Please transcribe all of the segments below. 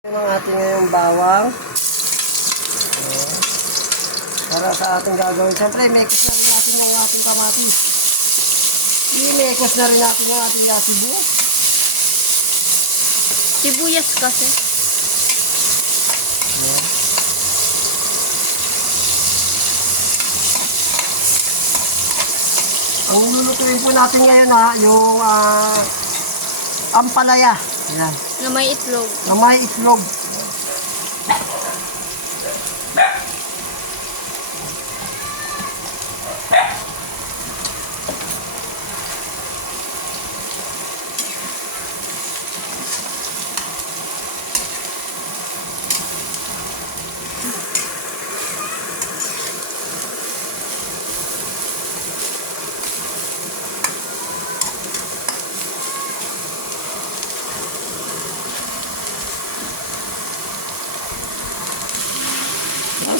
Yung ating ngayong bawang. Para sa ating gagawin. Siyempre, mekos na rin natin yung ating kamatis. I-mekos na rin natin yung ating yasibu. Sibuyas kasi. Ang lulutuin po natin ngayon yung ampalaya. Ayan. Na may itlog. Na may itlog.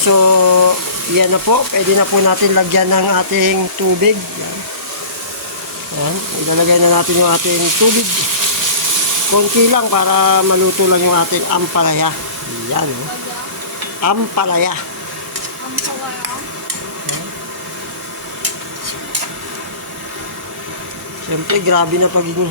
So, yan na po. Pwede na po natin lagyan ng ating tubig. Yan. Yan. Ilalagay na natin yung ating tubig. Konti lang para maluto lang yung ating ampalaya. Yan. Ampalaya. Siyempre, grabe na pagiging